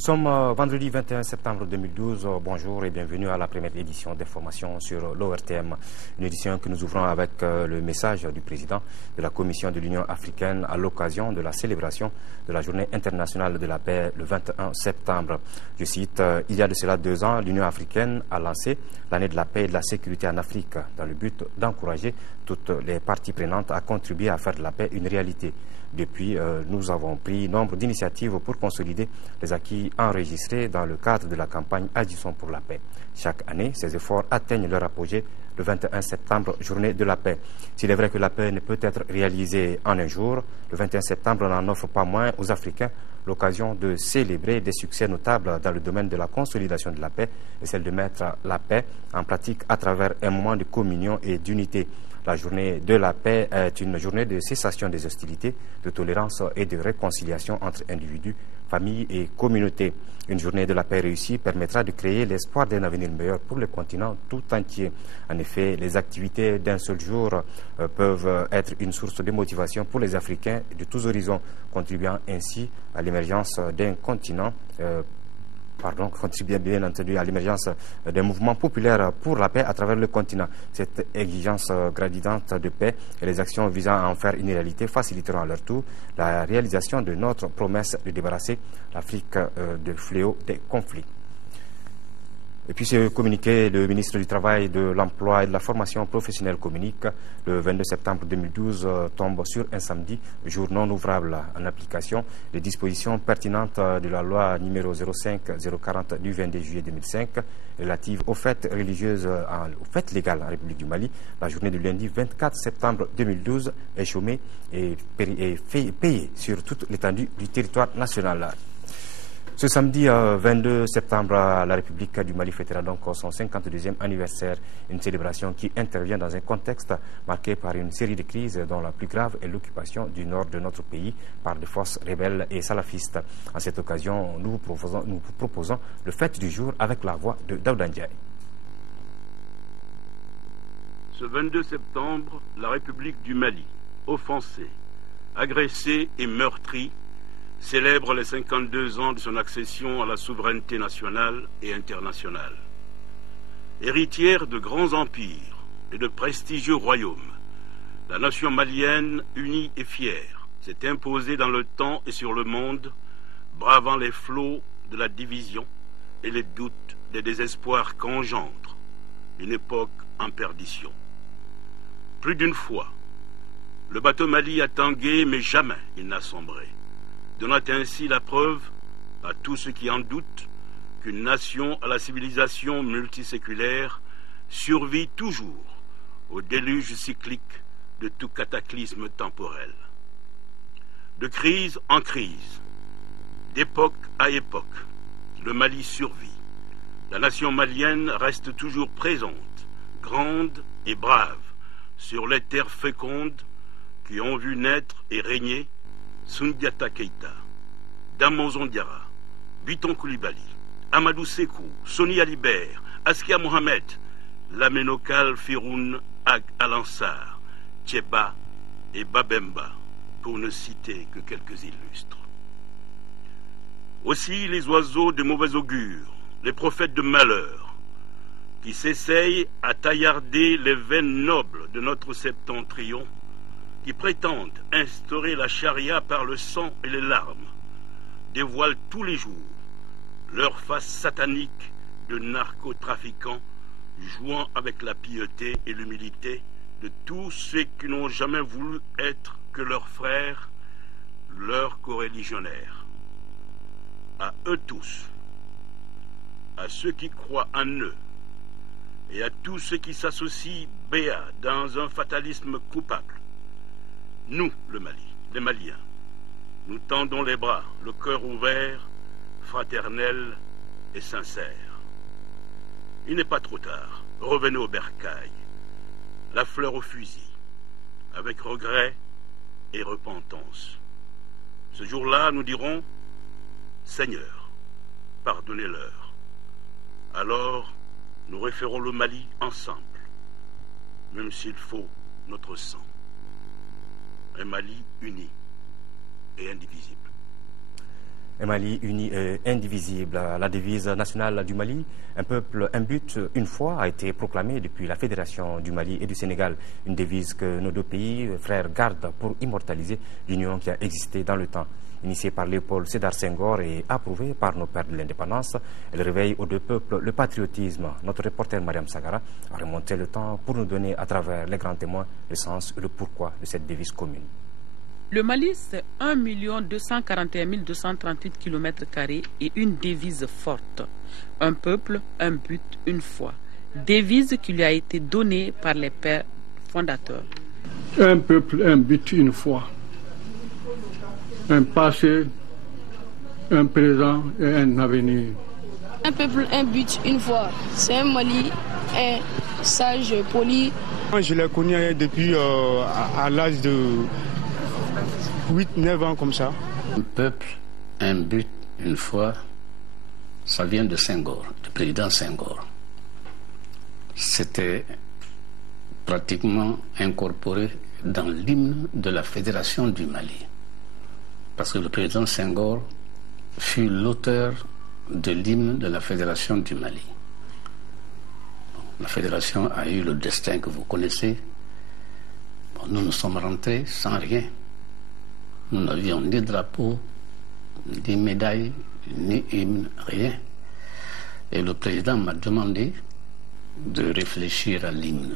Nous sommes vendredi 21 septembre 2012. Bonjour et bienvenue à la première édition d'information sur l'ORTM. Une édition que nous ouvrons avec le message du président de la Commission de l'Union africaine à l'occasion de la célébration de la Journée internationale de la paix le 21 septembre. Je cite, il y a de cela 2 ans, l'Union africaine a lancé l'année de la paix et de la sécurité en Afrique dans le but d'encourager toutes les parties prenantes à contribuer à faire de la paix une réalité. Depuis, nous avons pris nombre d'initiatives pour consolider les acquis enregistrés dans le cadre de la campagne Agissons pour la paix. Chaque année, ces efforts atteignent leur apogée le 21 septembre, journée de la paix. S'il est vrai que la paix ne peut être réalisée en un jour, le 21 septembre n'en offre pas moins aux Africains l'occasion de célébrer des succès notables dans le domaine de la consolidation de la paix et celle de mettre la paix en pratique à travers un moment de communion et d'unité. La journée de la paix est une journée de cessation des hostilités, de tolérance et de réconciliation entre individus, familles et communautés. Une journée de la paix réussie permettra de créer l'espoir d'un avenir meilleur pour le continent tout entier. En effet, les activités d'un seul jour peuvent être une source de motivation pour les Africains de tous horizons, contribuant ainsi à l'émergence d'un continent contribue bien entendu à l'émergence d'un mouvement populaire pour la paix à travers le continent. Cette exigence grandissante de paix et les actions visant à en faire une réalité faciliteront à leur tour la réalisation de notre promesse de débarrasser l'Afrique du fléau des conflits. Et puis ce communiqué, le ministre du Travail, de l'Emploi et de la Formation professionnelle communique le 22 septembre 2012 tombe sur un samedi, jour non ouvrable. En application des dispositions pertinentes de la loi numéro 05-040 du 22 juillet 2005 relative aux fêtes religieuses, aux fêtes légales en République du Mali, la journée du lundi 24 septembre 2012 est chômée et payée sur toute l'étendue du territoire national. Ce samedi 22 septembre, la République du Mali fêtera donc son 52e anniversaire, une célébration qui intervient dans un contexte marqué par une série de crises dont la plus grave est l'occupation du nord de notre pays par des forces rebelles et salafistes. À cette occasion, nous vous proposons le fait du jour avec la voix de Daouda Ndiaye. Ce 22 septembre, la République du Mali, offensée, agressée et meurtrie, célèbre les 52 ans de son accession à la souveraineté nationale et internationale. Héritière de grands empires et de prestigieux royaumes, la nation malienne, unie et fière, s'est imposée dans le temps et sur le monde, bravant les flots de la division et les doutes des désespoirs qu'engendre une époque en perdition. Plus d'une fois, le bateau Mali a tangué, mais jamais il n'a sombré, donnant ainsi la preuve à tous ceux qui en doutent qu'une nation à la civilisation multiséculaire survit toujours au déluge cyclique de tout cataclysme temporel. De crise en crise, d'époque à époque, le Mali survit. La nation malienne reste toujours présente, grande et brave, sur les terres fécondes qui ont vu naître et régner Soundiata Keïta, Damozon Diarra, Biton Koulibaly, Amadou Sekou, Soni Alibert, Askia Mohamed, Laménokal Firoun Ag Alansar, Tcheba et Babemba, pour ne citer que quelques illustres. Aussi les oiseaux de mauvais augure, les prophètes de malheur, qui s'essayent à taillarder les veines nobles de notre septentrion, qui prétendent instaurer la charia par le sang et les larmes, dévoilent tous les jours leur face satanique de narcotrafiquants, jouant avec la piété et l'humilité de tous ceux qui n'ont jamais voulu être que leurs frères, leurs coreligionnaires. À eux tous, à ceux qui croient en eux, et à tous ceux qui s'associent béats dans un fatalisme coupable, nous, le Mali, les Maliens, nous tendons les bras, le cœur ouvert, fraternel et sincère. Il n'est pas trop tard. Revenez au bercail, la fleur au fusil, avec regret et repentance. Ce jour-là, nous dirons, Seigneur, pardonnez-leur. Alors, nous referons le Mali ensemble, même s'il faut notre sang. Un Mali uni et indivisible. Un Mali uni et indivisible. La devise nationale du Mali, un peuple, un but, une foi, a été proclamée depuis la Fédération du Mali et du Sénégal. Une devise que nos deux pays, frères, gardent pour immortaliser l'union qui a existé dans le temps. Initiée par Léopold Sédar Senghor et approuvée par nos pères de l'indépendance, elle réveille aux deux peuples le patriotisme. Notre reporter Mariam Sagara a remonté le temps pour nous donner à travers les grands témoins le sens et le pourquoi de cette devise commune. Le Mali, c'est 1 241 238 km² et une devise forte. Un peuple, un but, une foi. Devise qui lui a été donnée par les pères fondateurs. Un peuple, un but, une foi. Un passé, un présent et un avenir. Un peuple, un but, une foi. C'est un Mali, un sage, poli. Moi, je l'ai connu depuis à l'âge de 8-9 ans comme ça. Un peuple, un but, une foi, ça vient de Senghor, du président Senghor. C'était pratiquement incorporé dans l'hymne de la Fédération du Mali. Parce que le président Senghor fut l'auteur de l'hymne de la Fédération du Mali. La Fédération a eu le destin que vous connaissez. Nous nous sommes rentrés sans rien. Nous n'avions ni drapeau, ni médaille, ni hymne, rien. Et le président m'a demandé de réfléchir à l'hymne.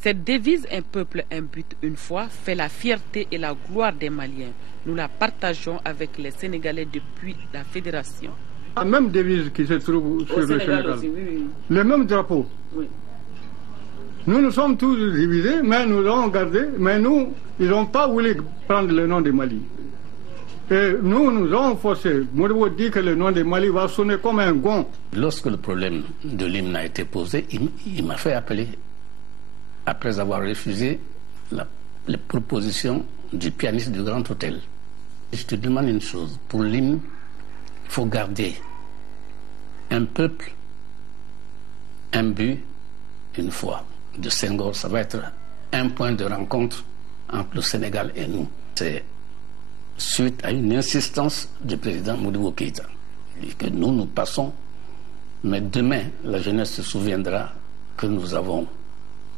Cette devise, un peuple, un but, une foi, fait la fierté et la gloire des Maliens. Nous la partageons avec les Sénégalais depuis la Fédération. La même devise qui se trouve sur le Sénégal. Aussi, oui. Le même drapeau. Oui. Nous nous sommes tous divisés, mais nous l'avons gardé. Mais nous, ils n'ont pas voulu prendre le nom de Mali. Et nous avons forcé. Modibo dit que le nom de Mali va sonner comme un gong. Lorsque le problème de l'hymne a été posé, il m'a fait appeler, après avoir refusé les propositions du pianiste du Grand Hôtel. Je te demande une chose, pour l'hymne, il faut garder un peuple, un but, une foi. De Senghor, ça va être un point de rencontre entre le Sénégal et nous. C'est suite à une insistance du président Modibo Keïta que nous passons, mais demain, la jeunesse se souviendra que nous avons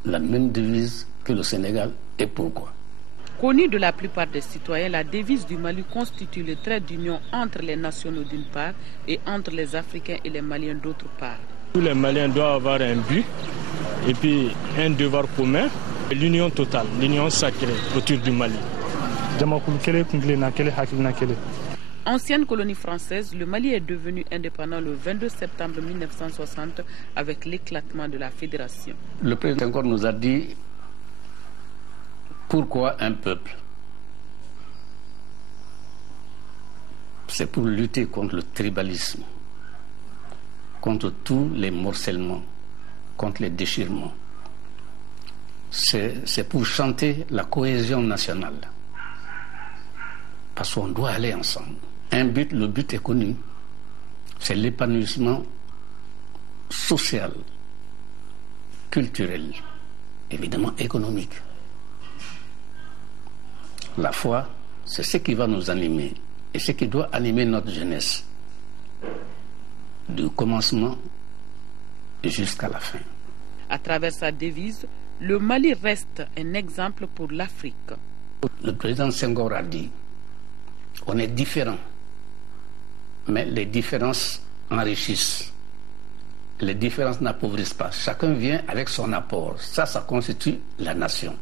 la même devise que le Sénégal et pourquoi. Connue de la plupart des citoyens, la devise du Mali constitue le trait d'union entre les nationaux d'une part et entre les Africains et les Maliens d'autre part. Tous les Maliens doivent avoir un but et puis un devoir commun, l'union totale, l'union sacrée autour du Mali. Ancienne colonie française, le Mali est devenu indépendant le 22 septembre 1960 avec l'éclatement de la Fédération. Le président encore nous a dit pourquoi un peuple. C'est pour lutter contre le tribalisme, contre tous les morcellements, contre les déchirements. C'est pour chanter la cohésion nationale. Parce qu'on doit aller ensemble. Un but, le but est connu. C'est l'épanouissement social, culturel, évidemment économique. La foi, c'est ce qui va nous animer et ce qui doit animer notre jeunesse. Du commencement jusqu'à la fin. À travers sa devise, le Mali reste un exemple pour l'Afrique. Le président Senghor a dit, on est différents, mais les différences enrichissent. Les différences n'appauvrissent pas. Chacun vient avec son apport. Ça constitue la nation.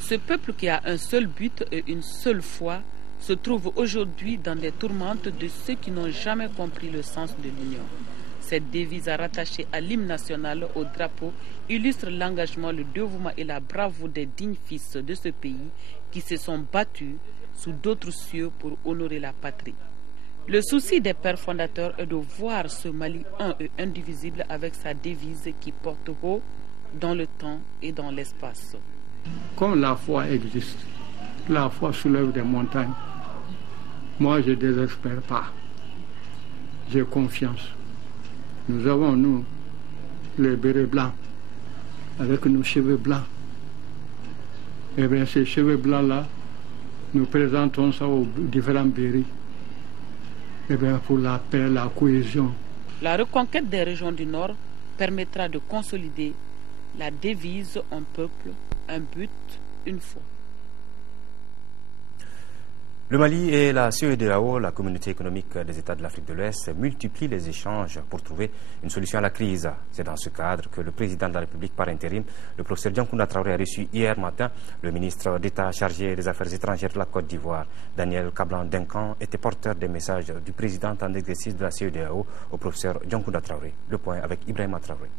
Ce peuple qui a un seul but et une seule foi se trouve aujourd'hui dans des tourmentes de ceux qui n'ont jamais compris le sens de l'union. Cette devise rattachée à l'hymne national, au drapeau, illustre l'engagement, le dévouement et la bravoure des dignes fils de ce pays qui se sont battus sous d'autres cieux pour honorer la patrie. Le souci des pères fondateurs est de voir ce Mali un et indivisible avec sa devise qui porte haut dans le temps et dans l'espace. Comme la foi existe, la foi soulève des montagnes. Moi, je ne désespère pas. J'ai confiance. Nous avons, nous, les bérets blancs, avec nos cheveux blancs. Et bien, ces cheveux blancs-là, nous présentons ça aux différents bérets. pour la paix, la cohésion. La reconquête des régions du Nord permettra de consolider la devise un peuple, un but, une foi. Le Mali et la CEDEAO, la communauté économique des États de l'Afrique de l'Ouest, multiplient les échanges pour trouver une solution à la crise. C'est dans ce cadre que le président de la République par intérim, le professeur Diankounda Traoré, a reçu hier matin le ministre d'État chargé des Affaires étrangères de la Côte d'Ivoire. Daniel Kablan-Duncan était porteur des messages du président en exercice de la CEDEAO au professeur Diankounda Traoré. Le point avec Ibrahima Traoré.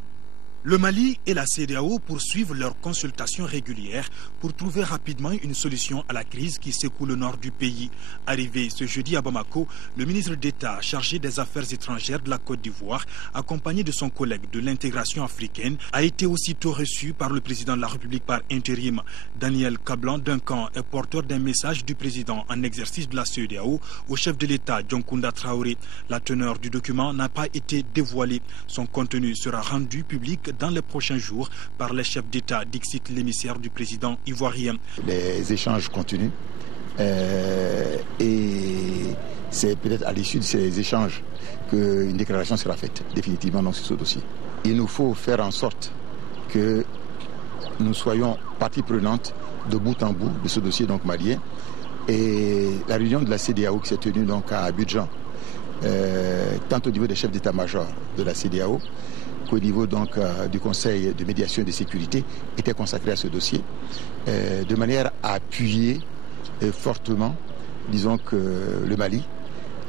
Le Mali et la CEDEAO poursuivent leurs consultations régulières pour trouver rapidement une solution à la crise qui secoue le nord du pays. Arrivé ce jeudi à Bamako, le ministre d'État chargé des Affaires étrangères de la Côte d'Ivoire, accompagné de son collègue de l'intégration africaine, a été aussitôt reçu par le président de la République par intérim. Daniel Kablan-Duncan est porteur d'un message du président en exercice de la CEDEAO au chef de l'État, Diankounda Traoré. La teneur du document n'a pas été dévoilée. Son contenu sera rendu public dans les prochains jours par les chefs d'État, dixit l'émissaire du président ivoirien. Les échanges continuent et c'est peut-être à l'issue de ces échanges qu'une déclaration sera faite définitivement dans ce dossier. Il nous faut faire en sorte que nous soyons partie prenante de bout en bout de ce dossier donc malien, et la réunion de la CEDEAO qui s'est tenue donc à Abidjan, tant au niveau des chefs d'état-major de la CEDEAO qu'au niveau donc du Conseil de médiation et de sécurité était consacré à ce dossier, de manière à appuyer fortement, disons que le Mali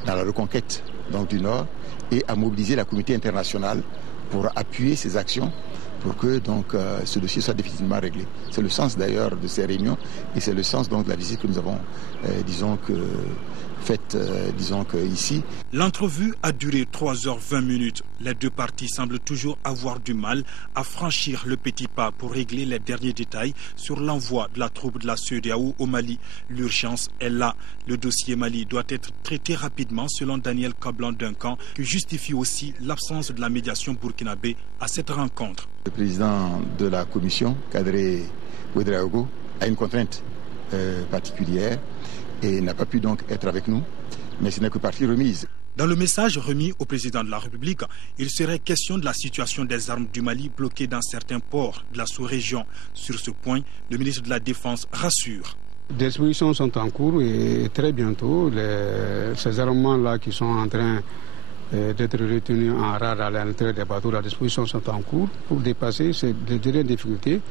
dans la reconquête donc du Nord, et à mobiliser la communauté internationale pour appuyer ces actions pour que donc ce dossier soit définitivement réglé. C'est le sens d'ailleurs de ces réunions et c'est le sens donc de la visite que nous avons, faite ici. L'entrevue a duré 3h20. Les deux parties semblent toujours avoir du mal à franchir le petit pas pour régler les derniers détails sur l'envoi de la troupe de la CEDEAO au Mali. L'urgence est là. Le dossier Mali doit être traité rapidement selon Daniel Kablan-Duncan, qui justifie aussi l'absence de la médiation burkinabé à cette rencontre. Le président de la commission, Kadri Ouedraogo, a une contrainte particulière et n'a pas pu donc être avec nous, mais ce n'est que partie remise. Dans le message remis au président de la République, il serait question de la situation des armes du Mali bloquées dans certains ports de la sous-région. Sur ce point, le ministre de la Défense rassure. Des dispositions sont en cours et très bientôt, ces armements-là qui sont en train d'être retenus en rade à l'intérieur des bateaux, les dispositions sont en cours pour dépasser ces dernières difficultés.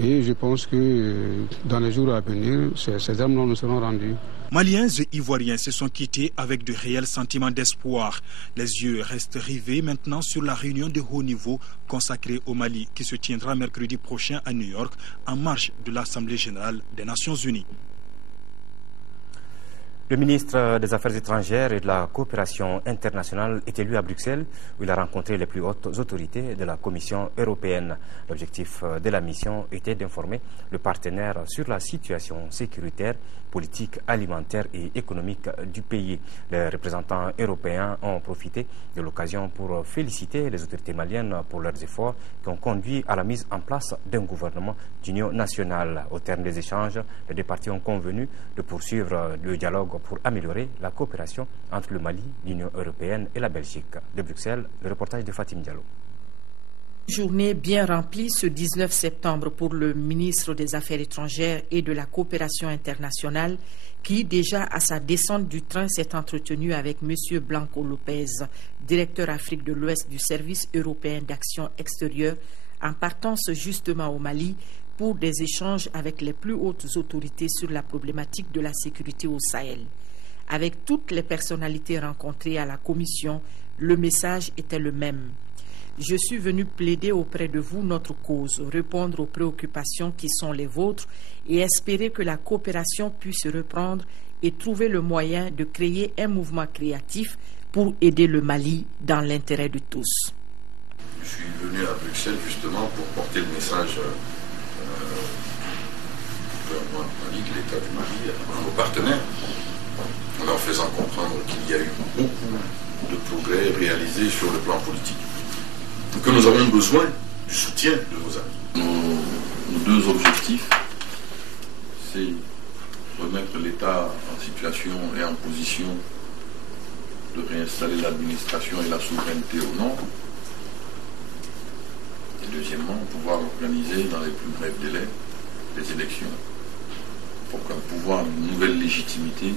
Et je pense que dans les jours à venir, ces armes-là nous seront rendues. Maliens et Ivoiriens se sont quittés avec de réels sentiments d'espoir. Les yeux restent rivés maintenant sur la réunion de haut niveau consacrée au Mali qui se tiendra mercredi prochain à New York en marge de l'Assemblée générale des Nations unies. Le ministre des Affaires étrangères et de la coopération internationale est élu à Bruxelles, où il a rencontré les plus hautes autorités de la Commission européenne. L'objectif de la mission était d'informer le partenaire sur la situation sécuritaire, politique, alimentaire et économique du pays. Les représentants européens ont profité de l'occasion pour féliciter les autorités maliennes pour leurs efforts qui ont conduit à la mise en place d'un gouvernement d'union nationale. Au terme des échanges, les deux parties ont convenu de poursuivre le dialogue pour améliorer la coopération entre le Mali, l'Union européenne et la Belgique. De Bruxelles, le reportage de Fatim Diallo. Journée bien remplie ce 19 septembre pour le ministre des Affaires étrangères et de la coopération internationale qui, déjà à sa descente du train, s'est entretenu avec M. Blanco Lopez, directeur Afrique de l'Ouest du Service européen d'action extérieure, en partance justement au Mali pour des échanges avec les plus hautes autorités sur la problématique de la sécurité au Sahel. Avec toutes les personnalités rencontrées à la commission, le message était le même. Je suis venu plaider auprès de vous notre cause, répondre aux préoccupations qui sont les vôtres et espérer que la coopération puisse reprendre et trouver le moyen de créer un mouvement créatif pour aider le Mali dans l'intérêt de tous. Je suis venu à Bruxelles justement pour porter le message du gouvernement du Mali, de l'État du Mali, à nos partenaires, en leur faisant comprendre qu'il y a eu beaucoup de progrès réalisés sur le plan politique. Que nous avons besoin du soutien de nos amis. Nos deux objectifs, c'est remettre l'État en situation et en position de réinstaller l'administration et la souveraineté au nord. Et deuxièmement, pouvoir organiser dans les plus brefs délais des élections pour qu'un pouvoir, une nouvelle légitimité,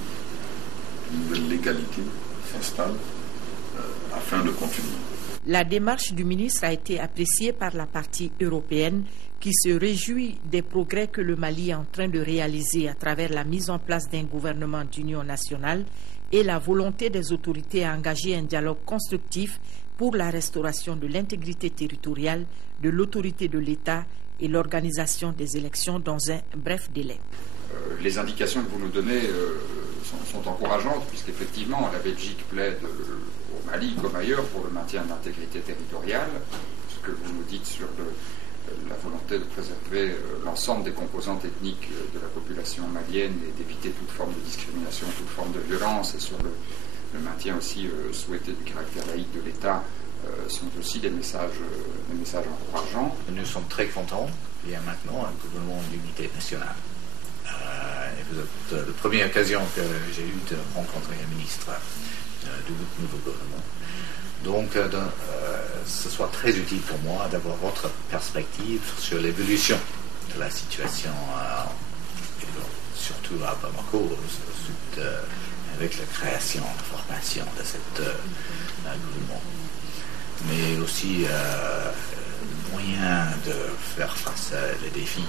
une nouvelle légalité s'installe afin de continuer. La démarche du ministre a été appréciée par la partie européenne qui se réjouit des progrès que le Mali est en train de réaliser à travers la mise en place d'un gouvernement d'union nationale et la volonté des autorités à engager un dialogue constructif pour la restauration de l'intégrité territoriale de l'autorité de l'État et l'organisation des élections dans un bref délai. Les indications que vous nous donnez sont encourageantes, puisqu'effectivement la Belgique plaide au Mali comme ailleurs pour le maintien de l'intégrité territoriale. Ce que vous nous dites sur la volonté de préserver l'ensemble des composantes ethniques de la population malienne et d'éviter toute forme de discrimination, toute forme de violence, et sur le maintien aussi souhaité du caractère laïque de l'État sont aussi des messages encourageants. Nous sommes très contents. Il y a maintenant un gouvernement d'unité nationale. Vous êtes la première occasion que j'ai eue de rencontrer un ministre du nouveau gouvernement. Donc, ce soit très utile pour moi d'avoir votre perspective sur l'évolution de la situation, surtout à Bamako, avec la création, la formation de cet gouvernement. Mais aussi le moyen de faire face aux défis.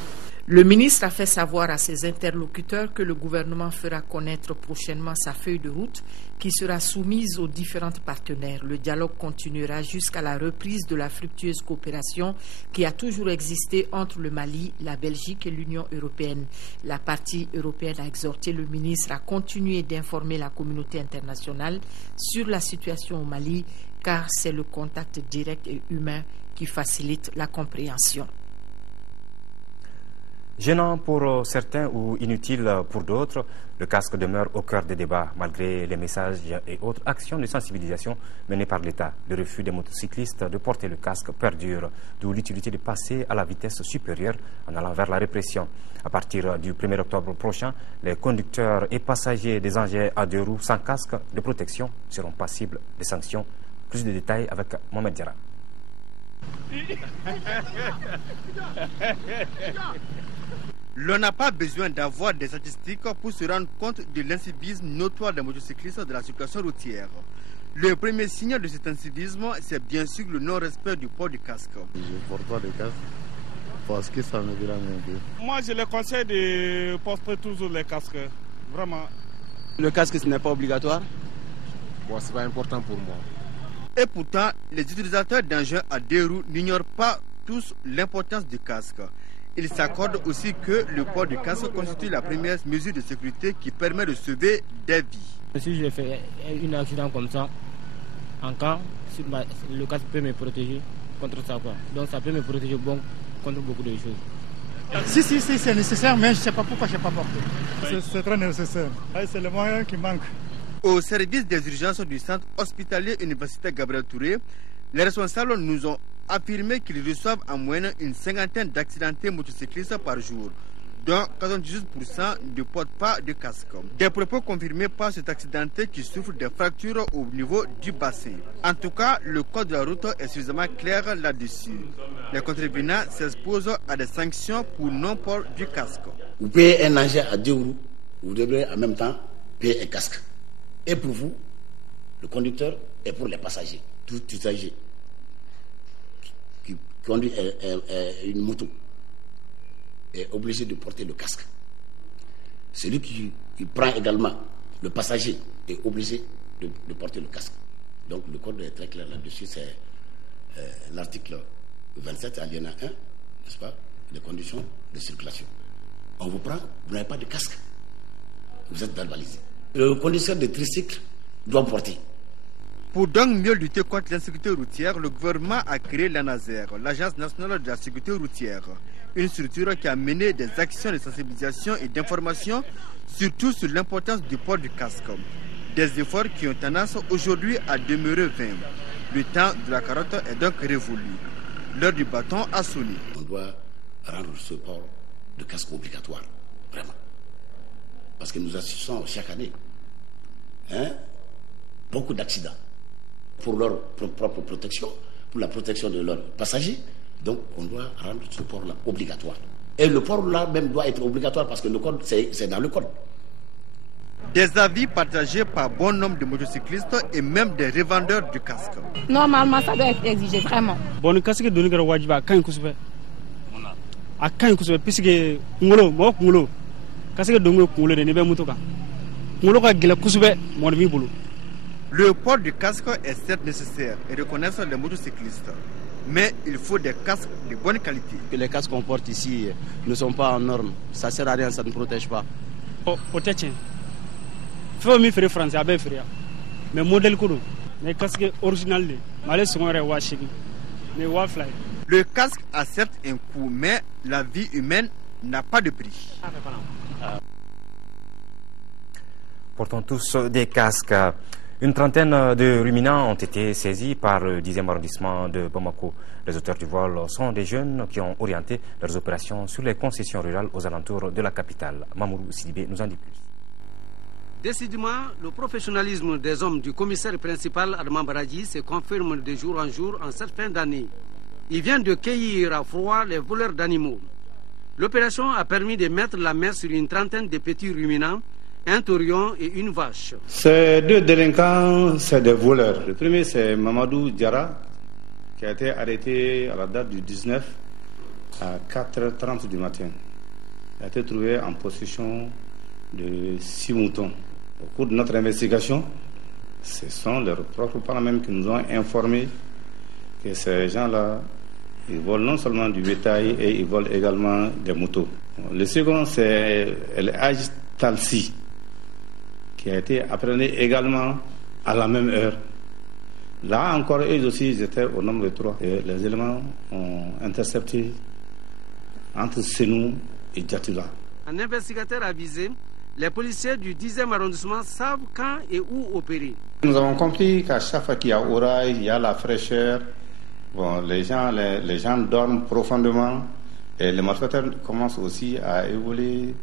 Le ministre a fait savoir à ses interlocuteurs que le gouvernement fera connaître prochainement sa feuille de route qui sera soumise aux différents partenaires. Le dialogue continuera jusqu'à la reprise de la fructueuse coopération qui a toujours existé entre le Mali, la Belgique et l'Union européenne. La partie européenne a exhorté le ministre à continuer d'informer la communauté internationale sur la situation au Mali, car c'est le contact direct et humain qui facilite la compréhension. Gênant pour certains ou inutile pour d'autres, le casque demeure au cœur des débats malgré les messages et autres actions de sensibilisation menées par l'État. Le refus des motocyclistes de porter le casque perdure, d'où l'utilité de passer à la vitesse supérieure en allant vers la répression. À partir du 1er octobre prochain, les conducteurs et passagers des engins à deux roues sans casque de protection seront passibles de sanctions. Plus de détails avec Mohamed Diarra. L'on n'a pas besoin d'avoir des statistiques pour se rendre compte de l'incivisme notoire des motocyclistes de la circulation routière. Le premier signe de cet incivisme, c'est bien sûr le non-respect du port du casque. Je ne porte pas de casque parce que ça me dérange un peu. Moi, je les conseille de porter toujours les casques, vraiment. Le casque, ce n'est pas obligatoire? Bon, ce n'est pas important pour moi. Et pourtant, les utilisateurs d'engins à deux roues n'ignorent pas tous l'importance du casque. Ils s'accordent aussi que le port du casque constitue la première mesure de sécurité qui permet de sauver des vies. Si je fais un accident comme ça, en cas, le casque peut me protéger contre ça. Donc ça peut me protéger contre beaucoup de choses. Si, c'est nécessaire, mais je ne sais pas pourquoi je n'ai pas porté. C'est très nécessaire. C'est le moyen qui manque. Au service des urgences du centre hospitalier universitaire Gabriel Touré, les responsables nous ont affirmé qu'ils reçoivent en moyenne une cinquantaine d'accidentés motocyclistes par jour, dont 98% ne portent pas de casque. Des propos confirmés par cet accidenté qui souffre de fractures au niveau du bassin. En tout cas, le code de la route est suffisamment clair là-dessus. Les contrevenants s'exposent à des sanctions pour non-port du casque. Vous payez un engin à 2 roues, vous devrez en même temps payer un casque. Et pour vous, le conducteur, et pour les passagers, tout usager qui conduit une moto est obligé de porter le casque. Celui qui prend également le passager est obligé de porter le casque. Donc le code est très clair là-dessus, c'est l'article 27 alinéa 1, n'est-ce pas, des conditions de circulation. On vous prend, vous n'avez pas de casque, vous êtes verbalisé. Le conducteur de tricycle doit porter. Pour donc mieux lutter contre l'insécurité routière, le gouvernement a créé l'ANASER, l'Agence nationale de la sécurité routière, une structure qui a mené des actions de sensibilisation et d'information, surtout sur l'importance du port du casque. Des efforts qui ont tendance aujourd'hui à demeurer vains. Le temps de la carotte est donc révolu. L'heure du bâton a sonné. On doit rendre ce port de casque obligatoire, vraiment. Parce que nous assistons chaque année, beaucoup d'accidents pour leur propre protection, pour la protection de leurs passagers. Donc on doit rendre ce port-là obligatoire. Et le port-là même doit être obligatoire parce que le code, c'est dans le code. Des avis partagés par bon nombre de motocyclistes et même des revendeurs du casque. Normalement, ça doit être exigé, vraiment. Bon, le casque de l'Union Wajiba, quand il a quand il puisque Ngolo, moi, Ngolo, casque de Ngolo, de Nebe Mutoka. Ngolo, qui a Kusube, mon ami Boulou. Le port du casque est certes nécessaire et reconnaissent les motocyclistes. Mais il faut des casques de bonne qualité. Les casques qu'on porte ici ne sont pas en normes. Ça ne sert à rien, ça ne protège pas. Peut-être. Il faut me faire français, mais modèle courant. Les casques originaux, le casque a certes un coût, mais la vie humaine n'a pas de prix. Portons tous des casques. Une trentaine de ruminants ont été saisis par le 10e arrondissement de Bamako. Les auteurs du vol sont des jeunes qui ont orienté leurs opérations sur les concessions rurales aux alentours de la capitale. Mamourou Sidibé nous en dit plus. Décidément, le professionnalisme des hommes du commissaire principal Adama Baradji se confirme de jour en jour en cette fin d'année. Il vient de cueillir à froid les voleurs d'animaux. L'opération a permis de mettre la main sur une trentaine de petits ruminants, un taurion et une vache. Ces deux délinquants, c'est des voleurs. Le premier, c'est Mamadou Diara, qui a été arrêté à la date du 19 à 4h30 du matin. Il a été trouvé en possession de 6 moutons. Au cours de notre investigation, ce sont leurs propres parents même qui nous ont informé que ces gens-là, ils volent non seulement du bétail et ils volent également des motos. Le second, c'est El Hadj Talsi, qui a été appréhendé également à la même heure. Là encore, eux aussi, ils étaient au nombre de 3. Et les éléments ont intercepté entre Senou et Djatila. Un investigateur avisé, les policiers du 10e arrondissement savent quand et où opérer. Nous avons compris qu'à chaque fois qu'il y a oraille, il y a la fraîcheur. Bon, les gens dorment profondément et les malfaiteurs commencent aussi à évoluer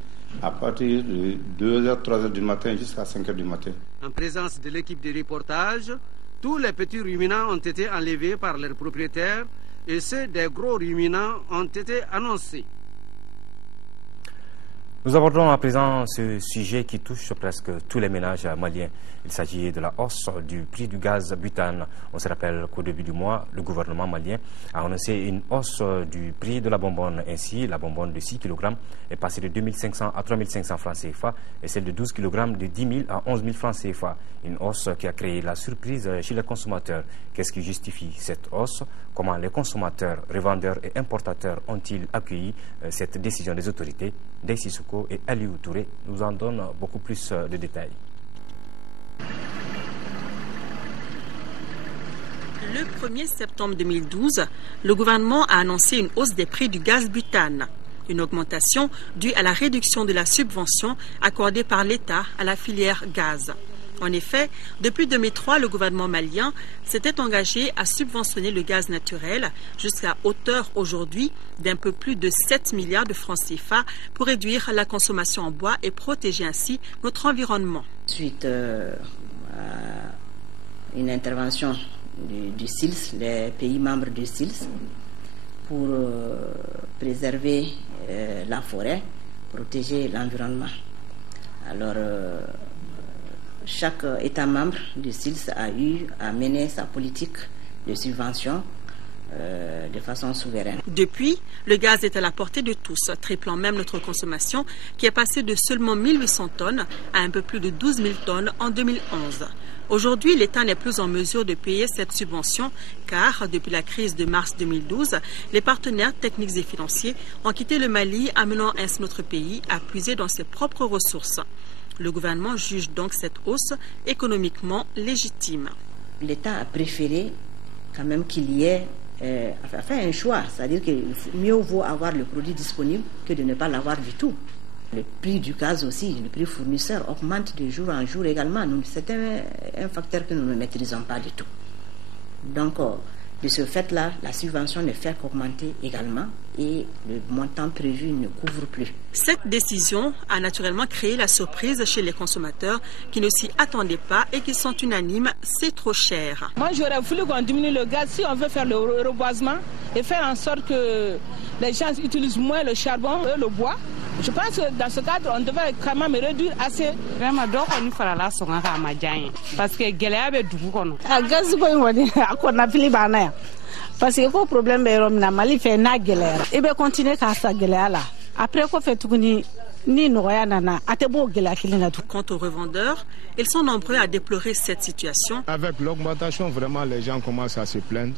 à partir de 2h, 3h du matin jusqu'à 5h du matin. En présence de l'équipe de reportage, tous les petits ruminants ont été enlevés par leurs propriétaires et ceux des gros ruminants ont été annoncés. Nous abordons à présent ce sujet qui touche presque tous les ménages maliens. Il s'agit de la hausse du prix du gaz butane. On se rappelle qu'au début du mois, le gouvernement malien a annoncé une hausse du prix de la bonbonne. Ainsi, la bonbonne de 6 kg est passée de 2500 à 3500 francs CFA et celle de 12 kg de 10 000 à 11 000 francs CFA. Une hausse qui a créé la surprise chez les consommateurs. Qu'est-ce qui justifie cette hausse? Comment les consommateurs, revendeurs et importateurs ont-ils accueilli cette décision des autorités? Daisy Souko et Aliou Touré nous en donnent beaucoup plus de détails. Le 1er septembre 2012, le gouvernement a annoncé une hausse des prix du gaz butane. Une augmentation due à la réduction de la subvention accordée par l'État à la filière gaz. En effet, depuis 2003, le gouvernement malien s'était engagé à subventionner le gaz naturel jusqu'à hauteur aujourd'hui d'un peu plus de 7 milliards de francs CFA pour réduire la consommation en bois et protéger ainsi notre environnement. Suite à une intervention du SILS, les pays membres du SILS, pour préserver la forêt, protéger l'environnement. Alors, chaque État membre du SILS a eu à mener sa politique de subvention de façon souveraine. Depuis, le gaz est à la portée de tous, triplant même notre consommation qui est passée de seulement 1800 tonnes à un peu plus de 12 000 tonnes en 2011. Aujourd'hui, l'État n'est plus en mesure de payer cette subvention car, depuis la crise de mars 2012, les partenaires techniques et financiers ont quitté le Mali, amenant ainsi notre pays à puiser dans ses propres ressources. Le gouvernement juge donc cette hausse économiquement légitime. L'État a préféré quand même qu'il y ait fait un choix, c'est-à-dire qu'il mieux vaut avoir le produit disponible que de ne pas l'avoir du tout. Le prix du gaz aussi, le prix fournisseur augmente de jour en jour également. C'est un facteur que nous ne maîtrisons pas du tout. Donc, De ce fait-là, la subvention ne fait qu'augmenter également et le montant prévu ne couvre plus. Cette décision a naturellement créé la surprise chez les consommateurs qui ne s'y attendaient pas et qui sont unanimes, c'est trop cher. Moi, j'aurais voulu qu'on diminue le gaz si on veut faire le reboisement et faire en sorte que les gens utilisent moins le charbon et le bois. Je pense que dans ce cadre, on devrait quand même réduire assez. Vraiment, donc on fera la songa à Madjaï parce que Galabe Doukono. À gaz, on a pris Bana. Parce que le problème est que Mali fait na galère. Et bien continuer à sa galère là. Après qu'on fait tout ni nana, atebo galère qu'il n'a tout. Quant aux revendeurs, ils sont nombreux à déplorer cette situation. Avec l'augmentation, vraiment, les gens commencent à se plaindre.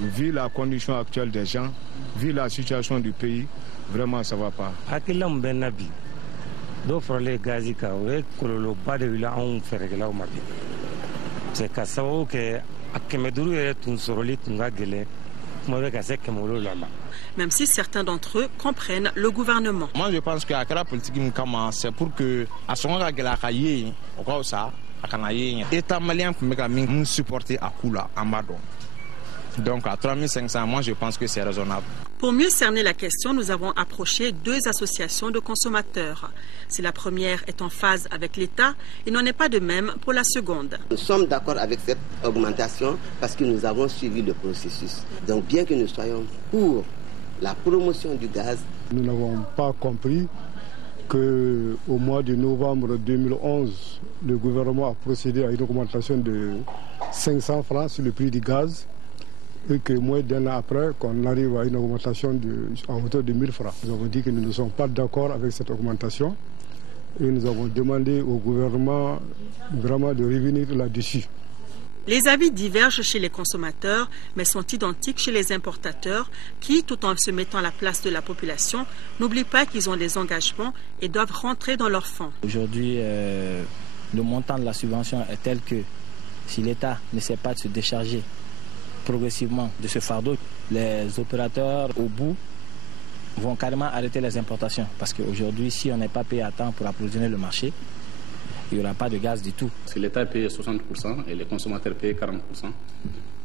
Vu la condition actuelle des gens, vu la situation du pays, vraiment ça va pas. Akilam Benabi, d'offre les gazika, le bas de la on fait la mabi. C'est qu'à savoir que à Kemeduru est un soroli tungagele, même si certains d'entre eux comprennent le gouvernement. Moi je pense que la politique c'est pour que à son regard au cas où ça État malien pour supporter à Kula en Madon. Donc à 3500, moi je pense que c'est raisonnable. Pour mieux cerner la question, nous avons approché deux associations de consommateurs. Si la première est en phase avec l'État, il n'en est pas de même pour la seconde. Nous sommes d'accord avec cette augmentation parce que nous avons suivi le processus. Donc bien que nous soyons pour la promotion du gaz, nous n'avons pas compris qu'au mois de novembre 2011, le gouvernement a procédé à une augmentation de 500 francs sur le prix du gaz. Et que moins d'un an après, qu'on arrive à une augmentation en hauteur de 1000 francs. Nous avons dit que nous ne sommes pas d'accord avec cette augmentation et nous avons demandé au gouvernement vraiment de revenir là-dessus. Les avis divergent chez les consommateurs, mais sont identiques chez les importateurs qui, tout en se mettant à la place de la population, n'oublient pas qu'ils ont des engagements et doivent rentrer dans leurs fonds. Aujourd'hui, le montant de la subvention est tel que si l'État ne sait pas de se décharger progressivement de ce fardeau, les opérateurs au bout vont carrément arrêter les importations parce qu'aujourd'hui, si on n'est pas payé à temps pour approvisionner le marché, il n'y aura pas de gaz du tout. Si l'État paye 60% et les consommateurs payent 40%,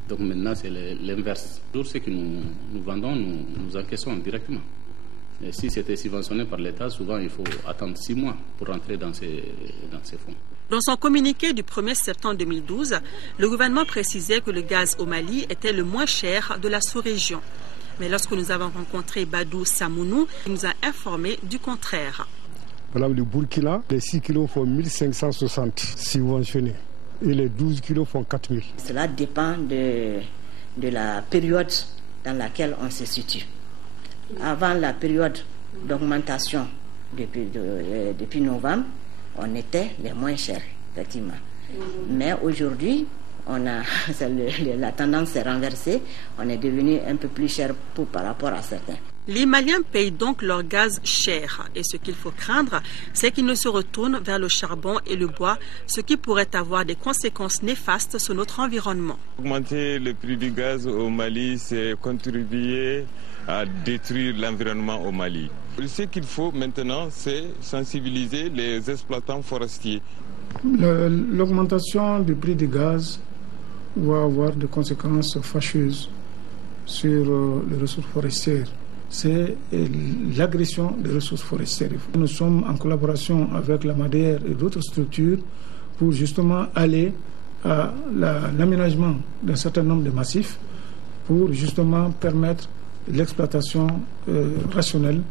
donc maintenant c'est l'inverse. Tout ce que nous vendons, nous encaissons directement. Et si c'était subventionné par l'État, souvent il faut attendre 6 mois pour rentrer dans ces fonds. Dans son communiqué du 1er septembre 2012, le gouvernement précisait que le gaz au Mali était le moins cher de la sous-région. Mais lorsque nous avons rencontré Badou Samounou, il nous a informé du contraire. Madame, le Burkina, les 6 kilos font 1560 subventionnés et les 12 kilos font 4000. Cela dépend de la période dans laquelle on se situe. Avant la période d'augmentation depuis novembre, on était les moins chers, effectivement. Mais aujourd'hui, la tendance s'est renversée. On est devenu un peu plus cher par rapport à certains. Les Maliens payent donc leur gaz cher. Et ce qu'il faut craindre, c'est qu'ils ne se retournent vers le charbon et le bois, ce qui pourrait avoir des conséquences néfastes sur notre environnement. Augmenter le prix du gaz au Mali, c'est contribuer à détruire l'environnement au Mali. Ce qu'il faut maintenant, c'est sensibiliser les exploitants forestiers. L'augmentation du prix du gaz va avoir des conséquences fâcheuses sur les ressources forestières. C'est l'agression des ressources forestières. Nous sommes en collaboration avec la MADER et d'autres structures pour justement aller à l'aménagement d'un certain nombre de massifs pour justement permettre l'exploitation rationnelle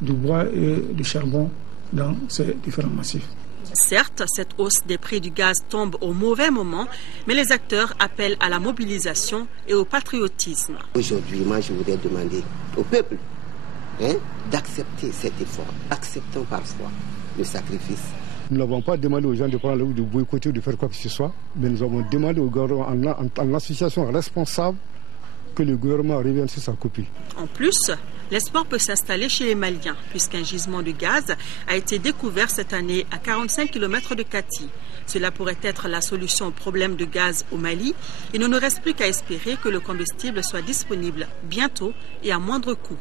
du bois et du charbon dans ces différents massifs. Certes, cette hausse des prix du gaz tombe au mauvais moment, mais les acteurs appellent à la mobilisation et au patriotisme. Aujourd'hui, moi, je voudrais demander au peuple d'accepter cet effort. Acceptons parfois le sacrifice. Nous n'avons pas demandé aux gens de prendre la route, de boycotter ou de faire quoi que ce soit, mais nous avons demandé au gouvernement, en association responsable, que le gouvernement revienne sur sa copie. En plus, l'espoir peut s'installer chez les Maliens, puisqu'un gisement de gaz a été découvert cette année à 45 km de Kati. Cela pourrait être la solution au problème de gaz au Mali. Il ne nous reste plus qu'à espérer que le combustible soit disponible bientôt et à moindre coût.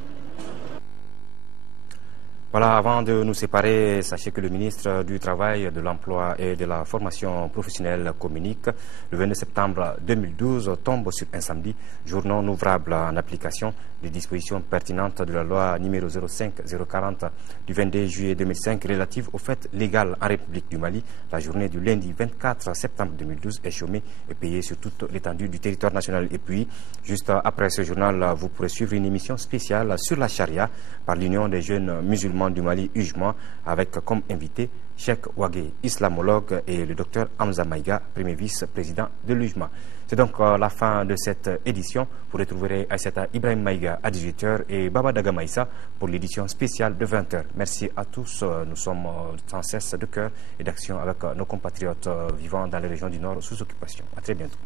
Voilà, avant de nous séparer, sachez que le ministre du Travail, de l'Emploi et de la Formation professionnelle communique. Le 22 septembre 2012 tombe sur un samedi, jour non ouvrable en application des dispositions pertinentes de la loi numéro 05-040 du 22 juillet 2005 relative aux fêtes légales en République du Mali. La journée du lundi 24 septembre 2012 est chômée et payée sur toute l'étendue du territoire national. Et puis, juste après ce journal, vous pourrez suivre une émission spéciale sur la charia par l'Union des jeunes musulmans du Mali, UJMA, avec comme invité Cheikh Ouagé, islamologue, et le docteur Hamza Maïga, premier vice-président de l'UJMA. C'est donc la fin de cette édition. Vous retrouverez Aïssata Ibrahim Maïga à 18h et Baba Daga Maïssa pour l'édition spéciale de 20h. Merci à tous. Nous sommes sans cesse de cœur et d'action avec nos compatriotes vivant dans les régions du Nord sous occupation. À très bientôt.